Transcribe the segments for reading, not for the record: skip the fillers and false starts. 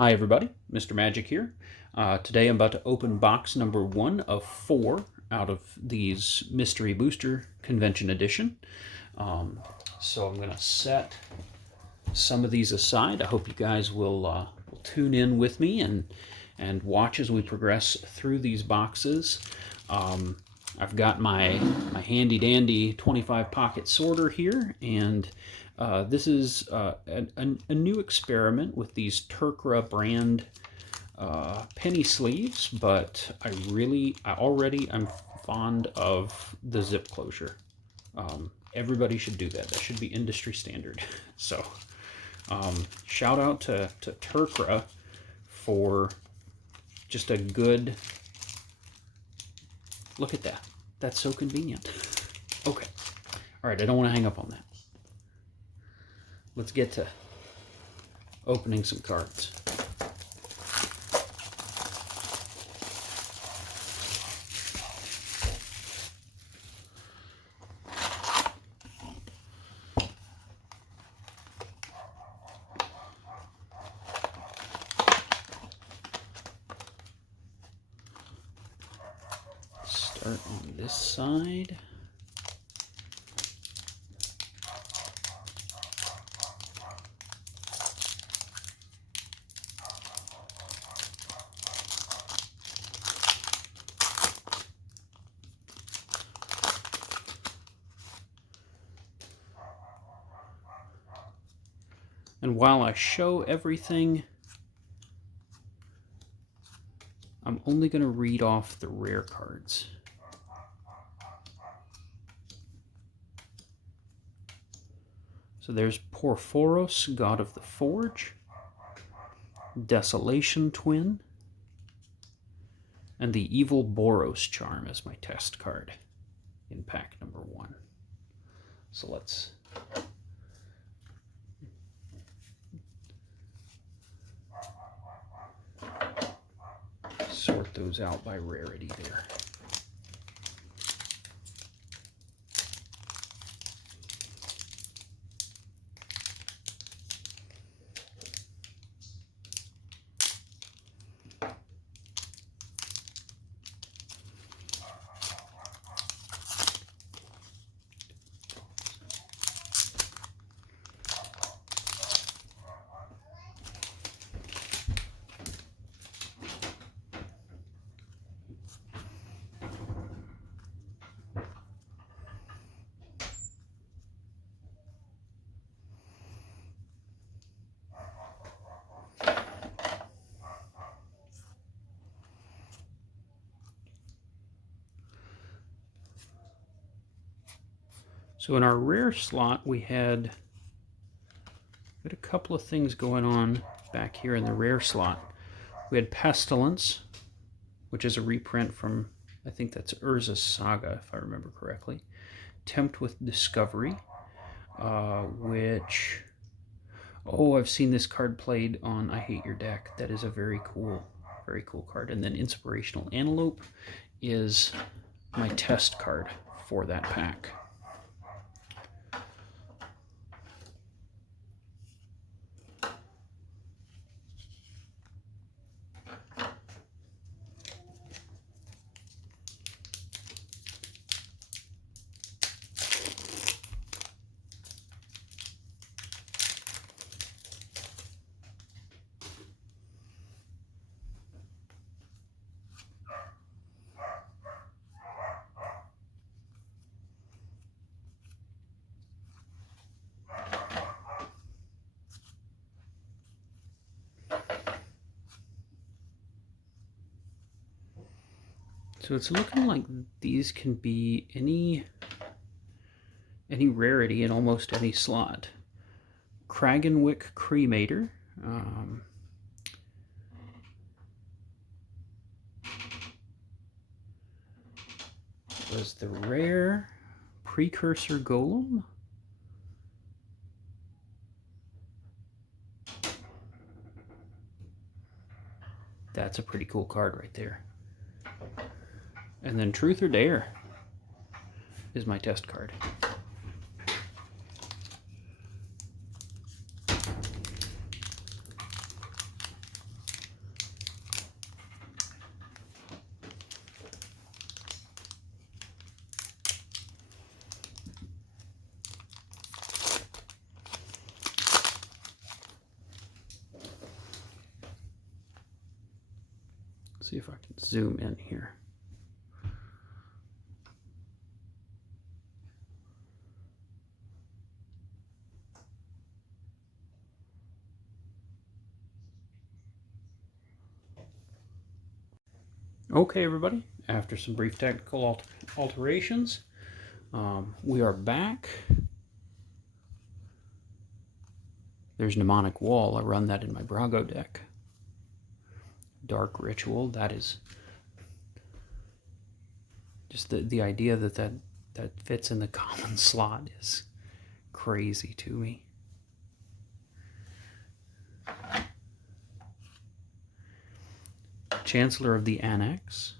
Hi everybody, Mr. Magic here. Today I'm about to open box number 1 of 4 out of these Mystery Booster Convention Edition. So I'm going to set some of these aside. I hope you guys will tune in with me and watch as we progress through these boxes. I've got my handy dandy 25 pocket sorter here, and this is a new experiment with these Turkra brand penny sleeves, but I'm fond of the zip closure. Everybody should do that. That should be industry standard. So shout out to Turkra for just a good, look at that. That's so convenient. Okay. All right, I don't want to hang up on that. Let's get to opening some cards. Start on this side. And while I show everything, I'm only going to read off the rare cards. So there's Porphoros, God of the Forge, Desolation Twin, and the Evil Boros Charm as my test card in pack number 1. So let's sort those out by rarity there. So in our rare slot, we had a couple of things going on back here in the rare slot. We had Pestilence, which is a reprint from, I think that's Urza's Saga, if I remember correctly. Tempt with Discovery, which, oh, I've seen this card played on I Hate Your Deck. That is a very cool card. And then Inspirational Antelope is my test card for that pack. So it's looking like these can be any rarity in almost any slot. Kragenwick Cremator. Was the rare Precursor Golem. That's a pretty cool card right there. And then Truth or Dare is my test card. See if I can zoom in here. Okay, everybody, after some brief technical alterations, we are back. There's Mnemonic Wall. I run that in my Brago deck. Dark Ritual, that is just the idea that fits in the common slot is crazy to me. Chancellor of the Annex.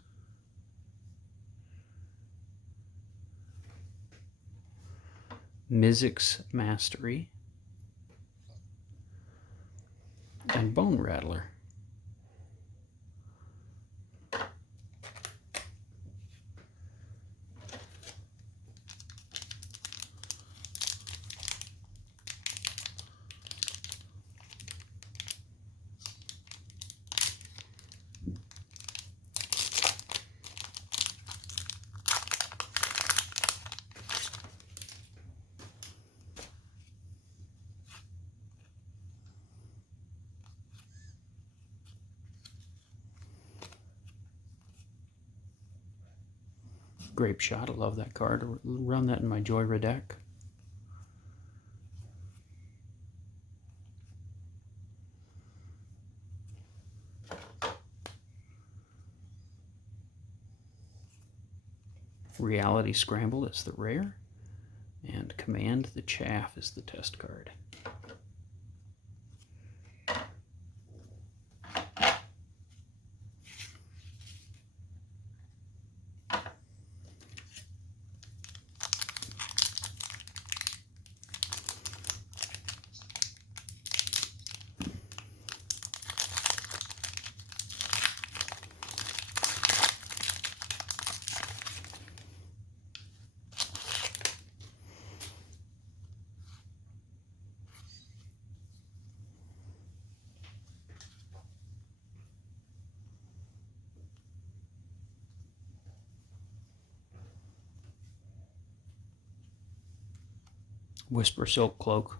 Mizzix Mastery. And Bone Rattler. Grape Shot, I love that card. Run that in my Joyra deck. Reality Scramble is the rare, and Command the Chaff is the test card. Whisper Silk Cloak,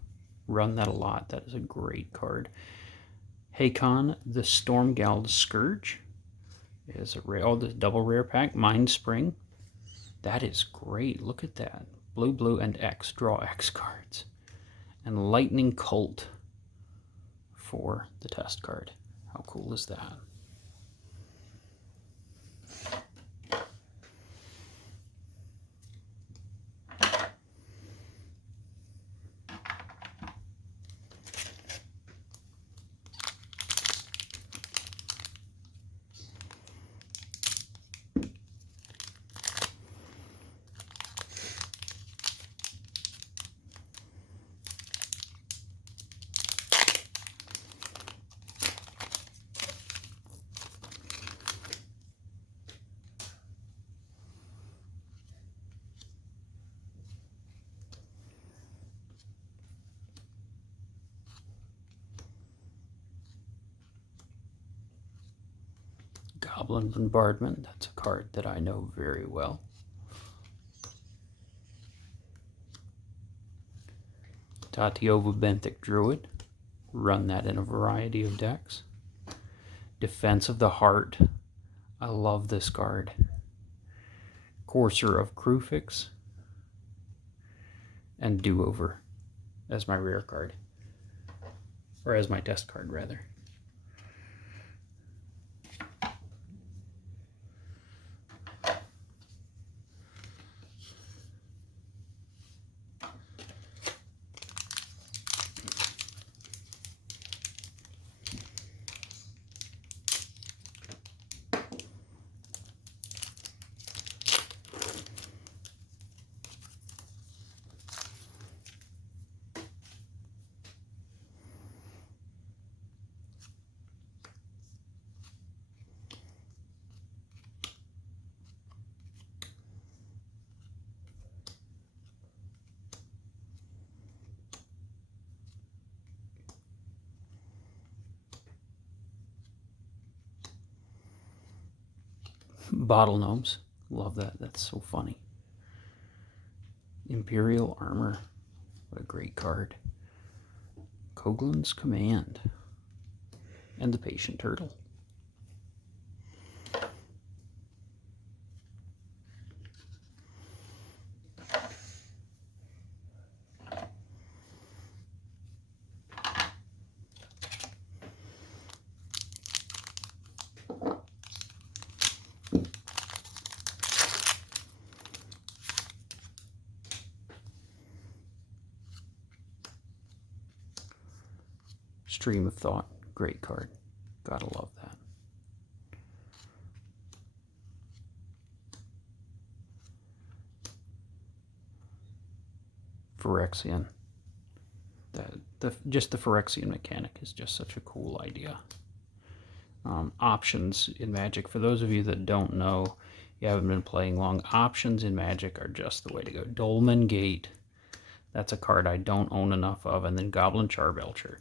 run that a lot. That is a great card. Hakon, the Stormgald Scourge is a rare. Oh, the double rare pack. Mind Spring, that is great. Look at that. Blue, blue, and X. Draw X cards. And Lightning Colt for the test card. How cool is that? Goblin Bombardment, that's a card that I know very well. Tatiova Benthic Druid, run that in a variety of decks. Defense of the Heart, I love this card. Courser of Krufix, and Do-Over as my rare card, or as my test card rather. Bottle Gnomes. Love that. That's so funny. Imperial Armor. What a great card. Koglin's Command. And the Patient Turtle. Stream of Thought, great card. Gotta love that. Phyrexian. Just the Phyrexian mechanic is just such a cool idea. Options in Magic, for those of you that don't know, you haven't been playing long, options in Magic are just the way to go. Dolmen Gate, that's a card I don't own enough of, and then Goblin Charbelcher.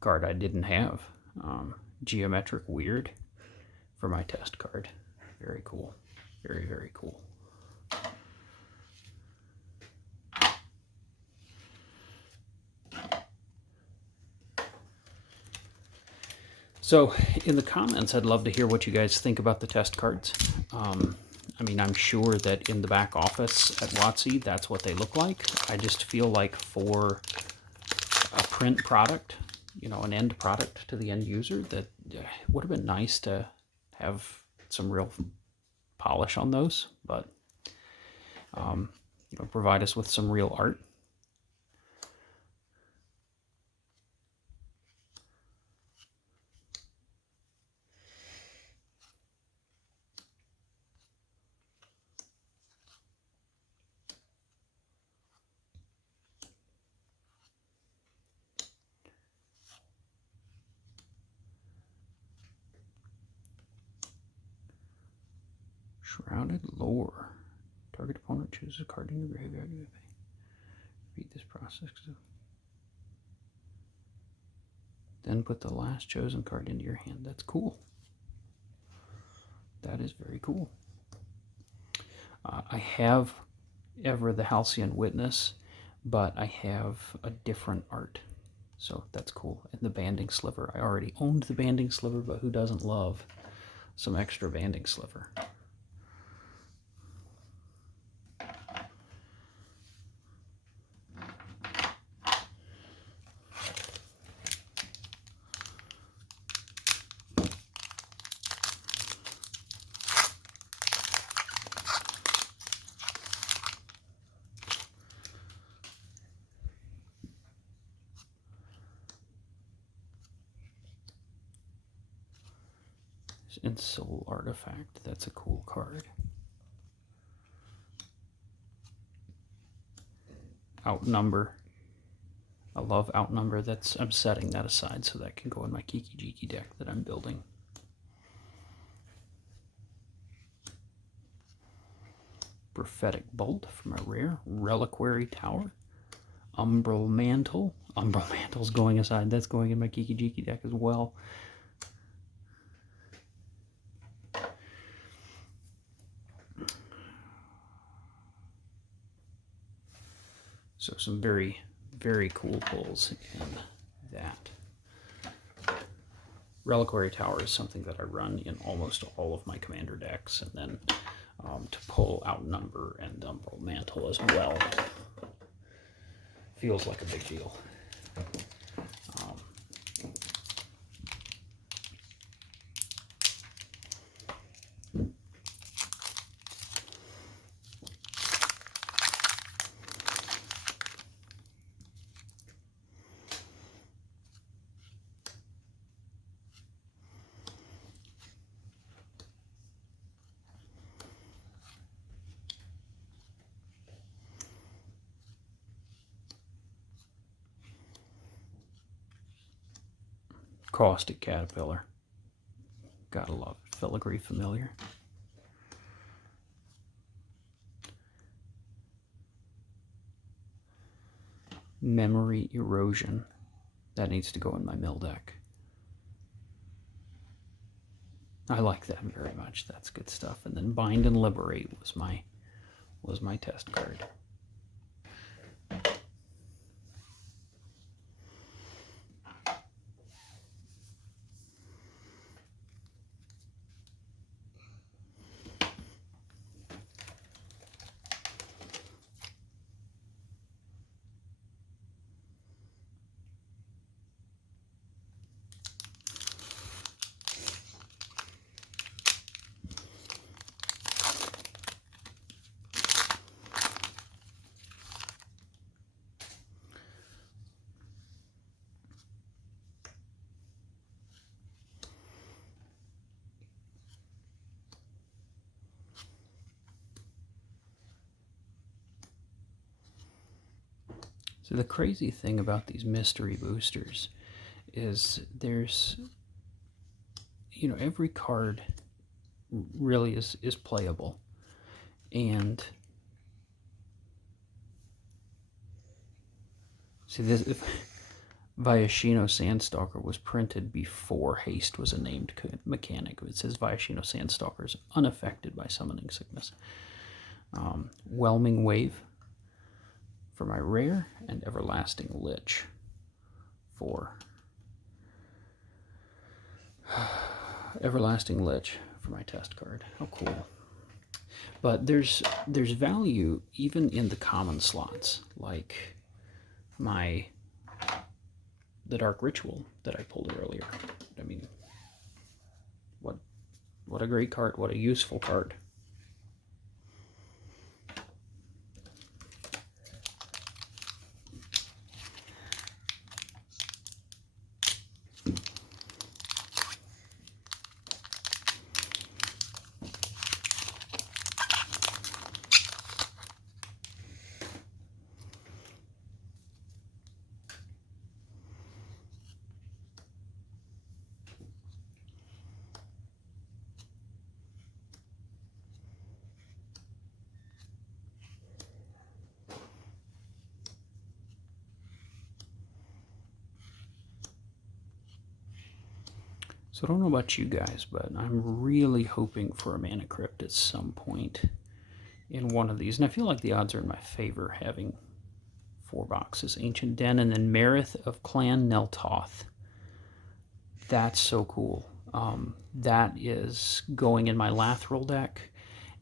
Card I didn't have. Geometric Weird for my test card. Very cool. Very, very cool. So in the comments, I'd love to hear what you guys think about the test cards. I mean, I'm sure that in the back office at WotC, that's what they look like. I just feel like for a print product, you know, an end product to the end user, that would have been nice to have some real polish on those, but you know, provide us with some real art. Shrouded Lore. Target opponent chooses a card in your graveyard. Repeat this process. Then put the last chosen card into your hand. That's cool. That is very cool. I have Ever the Halcyon Witness, but I have a different art. So that's cool. And the Banding Sliver. I already owned the Banding Sliver, but who doesn't love some extra Banding Sliver? And Soul Artifact, that's a cool card. Outnumber. I love Outnumber. I'm setting that aside so that can go in my Kiki Jiki deck that I'm building. Prophetic Bolt from a rare. Reliquary Tower. Umbral Mantle. Umbral Mantle's going aside. That's going in my Kiki Jiki deck as well. So some very, very cool pulls in that. Reliquary Tower is something that I run in almost all of my commander decks, and then to pull Outnumber and Umbral Mantle as well feels like a big deal. Caustic Caterpillar. Gotta love it. Filigree Familiar. Memory Erosion. That needs to go in my mill deck. I like that very much. That's good stuff. And then Bind and Liberate was my test card. So the crazy thing about these mystery boosters is there's, you know, every card really is playable. And see, this Viashino Sandstalker was printed before Haste was a named mechanic. It says Viashino Sandstalker is unaffected by summoning sickness. Whelming Wave for my rare, and Everlasting Lich for Everlasting Lich for my test card. How cool. But there's value even in the common slots, like the Dark Ritual that I pulled earlier. I mean, what a great card, what a useful card. So I don't know about you guys, but I'm really hoping for a Mana Crypt at some point in one of these. And I feel like the odds are in my favor, having 4 boxes. Ancient Den, and then Marith of Clan Neltoth. That's so cool. That is going in my Lathril deck.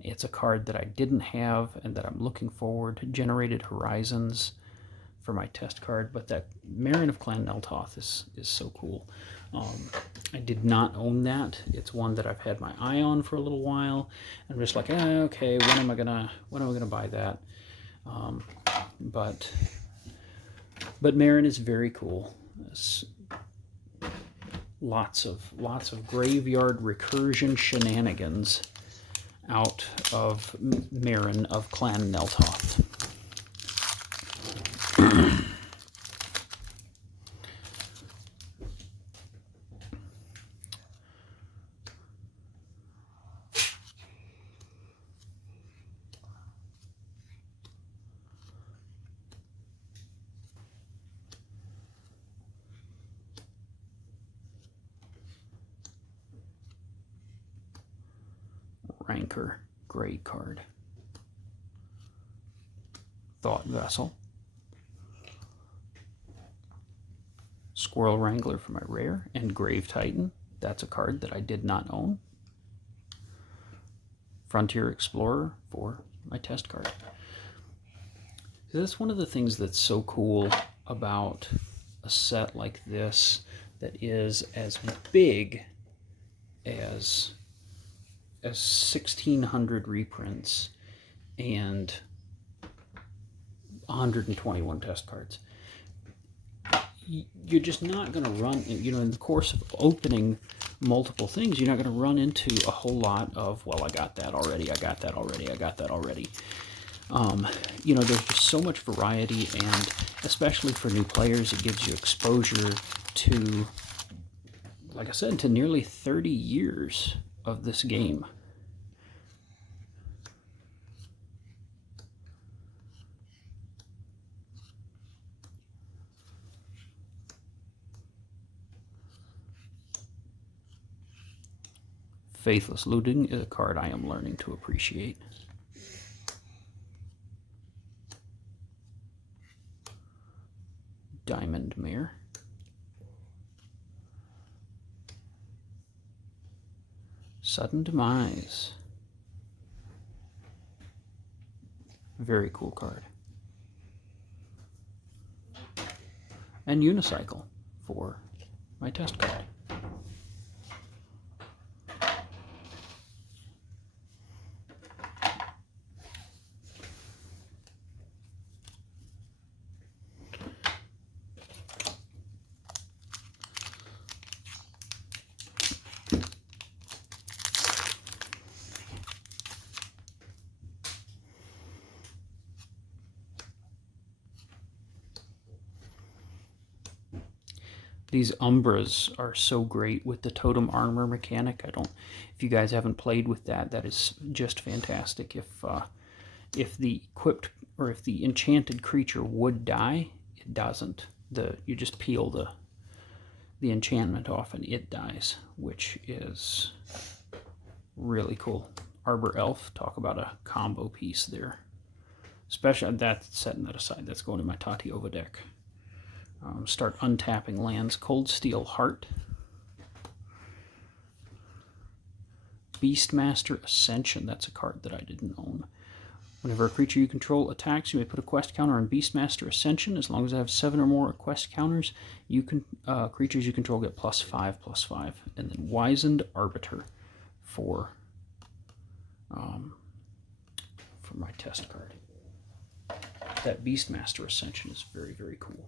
It's a card that I didn't have and that I'm looking forward to. Generated Horizons for my test card, but that Marith of Clan Neltoth is so cool. I did not own that. It's one that I've had my eye on for a little while. I'm just like, okay, when am I gonna buy that? But Marin is very cool. It's lots of graveyard recursion shenanigans out of Marin of Clan Neltoth. Rancor, great card. Thought Vessel. Squirrel Wrangler for my rare, and Grave Titan. That's a card that I did not own. Frontier Explorer for my test card. So that's one of the things that's so cool about a set like this that is as big as 1,600 reprints and 121 test cards. You're just not going to run, in the course of opening multiple things, you're not going to run into a whole lot of, well, I got that already, I got that already, I got that already. There's just so much variety, and especially for new players, it gives you exposure to, like I said, to nearly 30 years of this game. Faithless Looting is a card I am learning to appreciate. Diamond Mare. Sudden Demise. Very cool card. And Unicycle for my test card. These Umbras are so great with the totem armor mechanic. If you guys haven't played with that, that is just fantastic. If the equipped or if the enchanted creature would die, it doesn't. You just peel the enchantment off and it dies, which is really cool. Arbor Elf, talk about a combo piece there. Especially that, setting that aside, that's going to my Tatiova deck. Start untapping lands. Cold Steel Heart. Beastmaster Ascension. That's a card that I didn't own. Whenever a creature you control attacks, you may put a quest counter on Beastmaster Ascension. As long as I have 7 or more quest counters, you can creatures you control get +5/+5. And then Wizened Arbiter for my test card. That Beastmaster Ascension is very, very cool.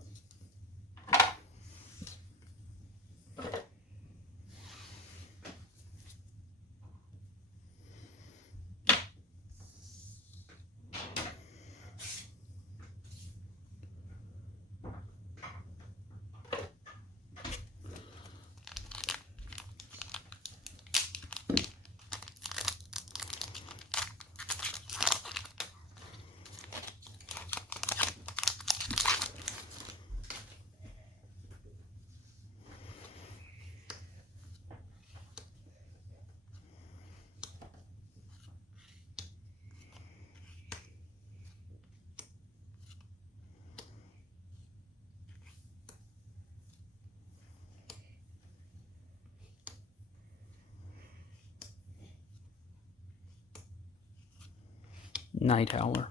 Night Howler.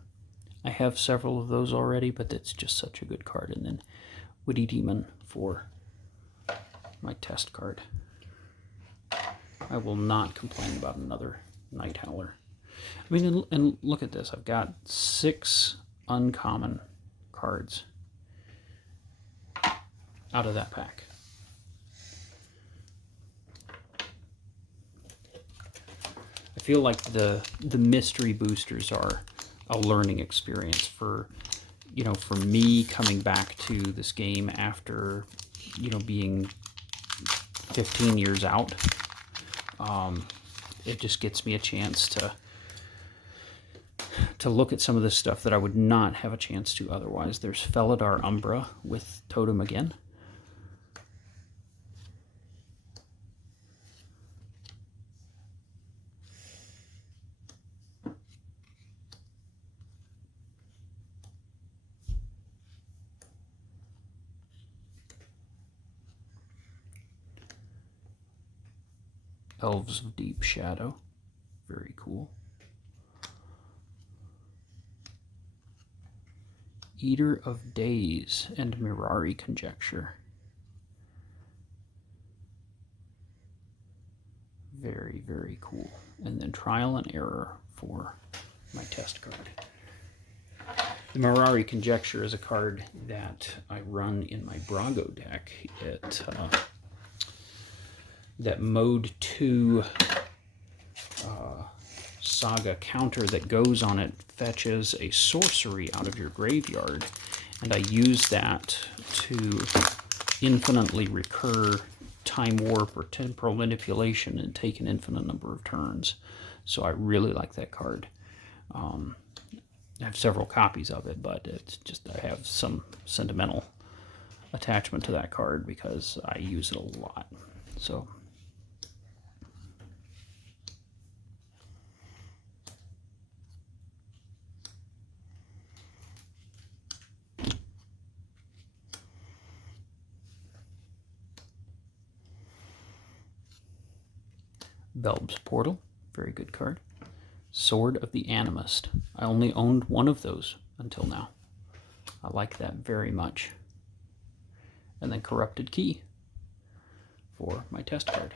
I have several of those already, but it's just such a good card. And then Witty Demon for my test card. I will not complain about another Night Howler. I mean, and look at this. I've got 6 uncommon cards out of that pack. I feel like the mystery boosters are a learning experience for me coming back to this game after, being 15 years out. It just gets me a chance to look at some of this stuff that I would not have a chance to otherwise. There's Felidar Umbra with Totem again. Elves of Deep Shadow, very cool. Eater of Days and Mirari Conjecture. Very, very cool. And then Trial and Error for my test card. The Mirari Conjecture is a card that I run in my Brago deck. That Mode 2 Saga counter that goes on it fetches a sorcery out of your graveyard, and I use that to infinitely recur Time Warp or Temporal Manipulation and take an infinite number of turns. So I really like that card. I have several copies of it, but it's just I have some sentimental attachment to that card because I use it a lot. So Velb's Portal, very good card. Sword of the Animist. I only owned one of those until now. I like that very much. And then Corrupted Key for my test card.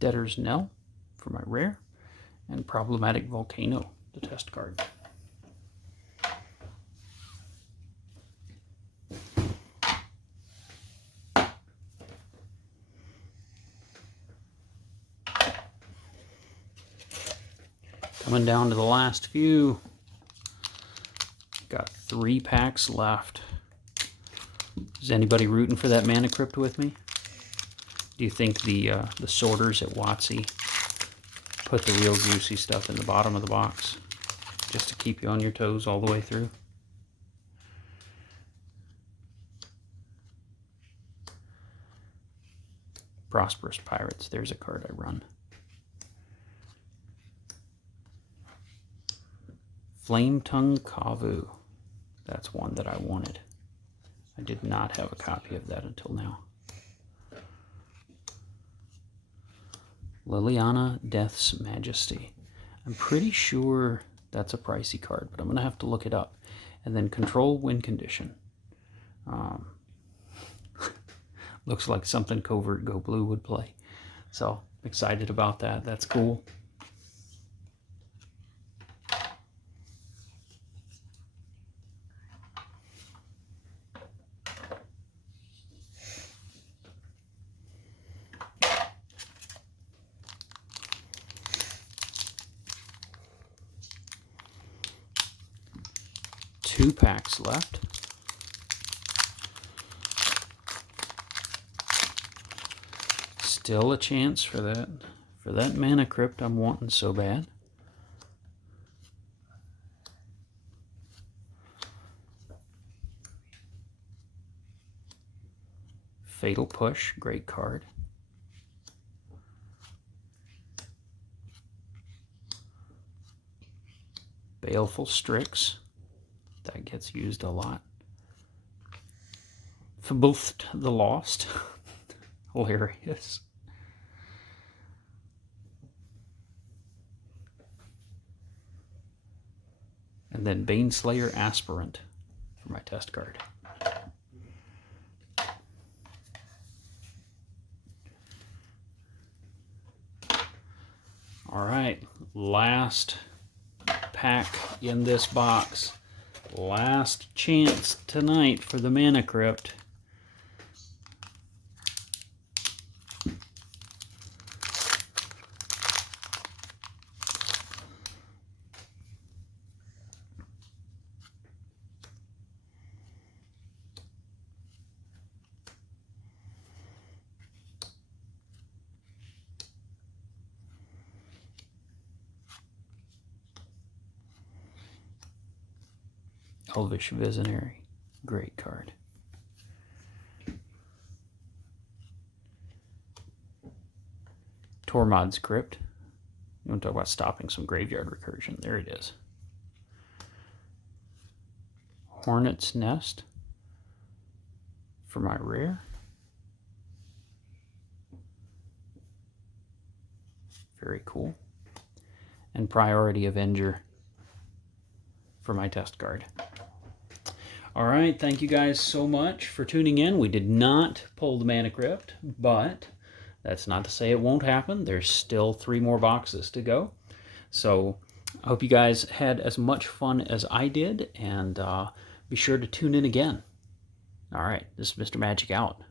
Debtor's Knell for my rare, and Problematic Volcano, the test card. Coming down to the last few. Got 3 packs left. Is anybody rooting for that Mana Crypt with me? Do you think the sorters at WotC put the real juicy stuff in the bottom of the box just to keep you on your toes all the way through? Prosperous Pirates, there's a card I run. Flametongue Kavu, that's one that I wanted. I did not have a copy of that until now. Liliana Death's Majesty. I'm pretty sure that's a pricey card, but I'm going to have to look it up. And then Control Win Condition. Looks like something Covert Go Blue would play. So, excited about that. That's cool. Two packs left. Still a chance for that Mana Crypt I'm wanting so bad. Fatal Push, great card. Baleful Strix. That gets used a lot. Fabuthed the Lost. Hilarious. And then Baneslayer Aspirant for my test card. All right, last pack in this box. Last chance tonight for the Mana Crypt. Elvish Visionary, great card. Tormod's Crypt. You want to talk about stopping some graveyard recursion? There it is. Hornet's Nest for my rare. Very cool. And Priority Avenger for my test card. All right, thank you guys so much for tuning in. We did not pull the Mana Crypt, but That's not to say it won't happen. There's still 3 more boxes to go. So I hope you guys had as much fun as I did, and be sure to tune in again. All right, this is Mr. Magic out.